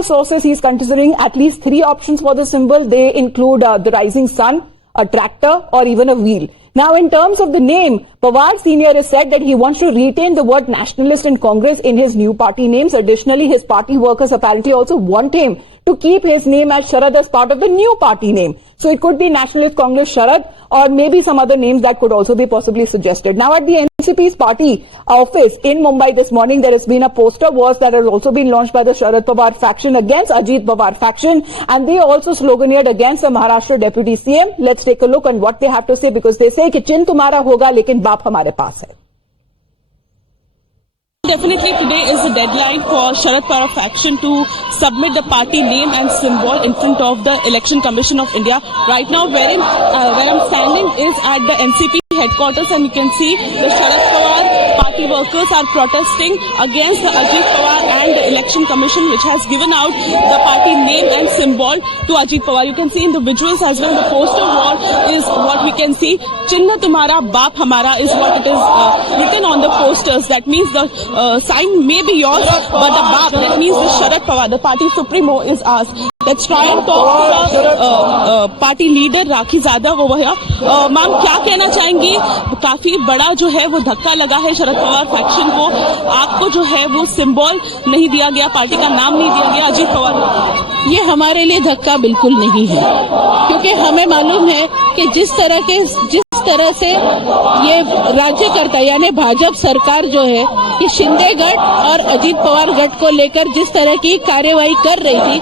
the sources, he's considering at least 3 options for the symbol. They include the rising sun, a tractor, or even a wheel. Now, in terms of the name, Pawar Senior has said that he wants to retain the word nationalist in Congress in his new party names. Additionally, his party workers apparently also want him to keep his name as Sharad as part of the new party name. So it could be Nationalist Congress Sharad, or maybe some other names that could also be possibly suggested. Now, at the NCP's party office in Mumbai this morning, there has been a poster war that has also been launched by the Sharad Pawar faction against Ajit Pawar faction, and they also sloganeered against the Maharashtra Deputy CM. Let's take a look on what they have to say, because they say कि चिन्ह तुम्हारा होगा लेकिन बाप हमारे पास है. Definitely today is the deadline for Sharad Pawar faction to submit the party name and symbol in front of the Election Commission of India. Right now, where I'm standing is at the NCP headquarters, and you can see the Sharad Pawar party workers are protesting against the Ajit Pawar and the Election Commission, which has given out the party name and symbol to Ajit Pawar. You can see in the visuals as well, the poster wall is what we can see. Chinna tumhara, baap hamara is what it is written on the posters. That means the sign may be yours, but the baap, that means the Sharad Pawar, the party supremo, is ours. Let's try and talk to the party leader Rakhi Zada over here. Ma'am क्या कहना चाहेंगी? काफी बड़ा जो है वो धक्का लगा है शरद पवार फैक्शन को. आपको जो है वो सिंबल नहीं दिया गया, पार्टी का नाम नहीं दिया गया अजीत पवार. ये हमारे लिए धक्का बिल्कुल नहीं है, क्योंकि हमें मालूम है कि जिस तरह से ये राज्यकर्ता यानी भाजपा सरकार जो है कि शिंदे गठ और अजीत पवार गठ को लेकर जिस तरह की कार्यवाही कर रही थी,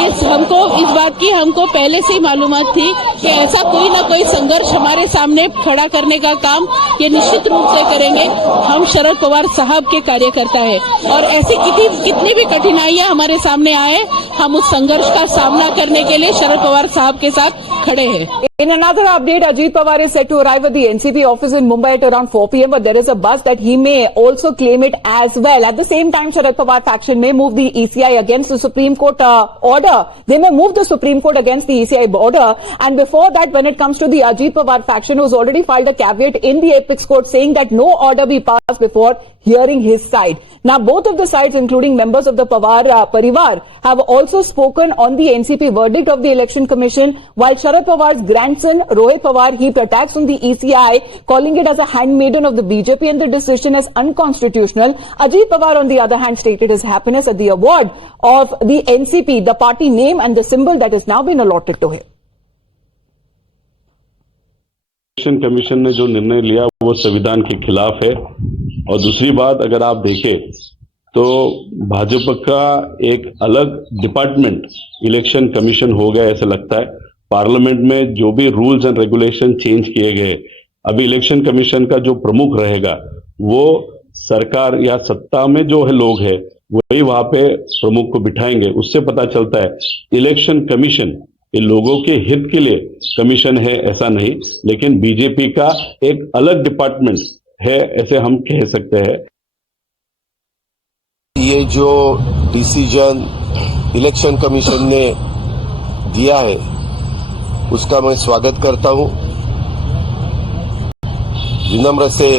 ये हमको इस बात की हमको पहले से ही मालूमात थी कि ऐसा कोई ना कोई संघर्ष हमारे सामने खड़ा करने का काम ये निश्चित रूप से करेंगे. हम शरद पवार साहब के कार्यकर्ता है और ऐसी कितनी भी कठिनाइयां हमारे सामने आए, हम उस संघर्ष का सामना करने के लिए शरद पवार साहब के साथ खड़े हैं. In another update, Ajit Pawar is set to arrive at the NCP office in Mumbai at around 4 p.m. But there is a buzz that he may also claim it as well. At the same time, Sharad Pawar faction may move the ECI against the Supreme Court order. They may move the Supreme Court against the ECI order. And before that, when it comes to the Ajit Pawar faction, who's already filed a caveat in the Apex Court saying that no order be passed before hearing his side. Now, both of the sides, including members of the Pawar Parivar, have also spoken on the NCP verdict of the Election Commission, while Sharad Pawar's grandson, Rohit Pawar, heaped attacks on the ECI, calling it as a handmaiden of the BJP and the decision as unconstitutional. Ajit Pawar, on the other hand, stated his happiness at the award of the NCP, the party name and the symbol that has now been allotted to him. Election commission ने जो निर्णय लिया वो संविधान के खिलाफ है. और दूसरी बात, अगर आप देखें तो भाजपा का एक अलग डिपार्टमेंट इलेक्शन कमीशन हो गया ऐसा लगता है. पार्लियामेंट में जो भी रूल्स एंड रेगुलेशन चेंज किए गए, अभी इलेक्शन कमीशन का जो प्रमुख रहेगा वो सरकार या सत्ता में जो है लोग हैं वही वहां पे प्रमुख को बिठाएंगे. उससे पता चलता है इलेक्शन कमीशन ये लोगों के हित के लिए कमीशन है ऐसा नहीं, लेकिन बीजेपी का एक अलग डिपार्टमेंट है ऐसे हम कह सकते हैं. ये जो डिसीजन इलेक्शन कमीशन ने दिया है उसका मैं स्वागत करता हूं. विनम्र से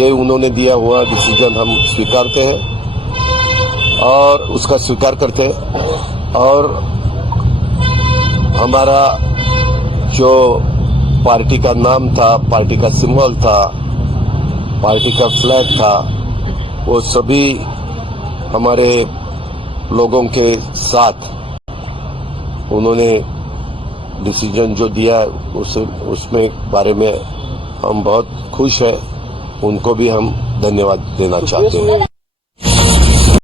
ये उन्होंने दिया हुआ डिसीजन हम स्वीकारते हैं और उसका स्वीकार करते हैं. और हमारा जो पार्टी का नाम था, पार्टी का सिंबल था, पार्टी का फ्लैग था, वो सभी हमारे लोगों के साथ उन्होंने डिसीजन जो दिया उसमें बारे में हम बहुत खुश हैं. उनको भी हम धन्यवाद देना चाहते हैं.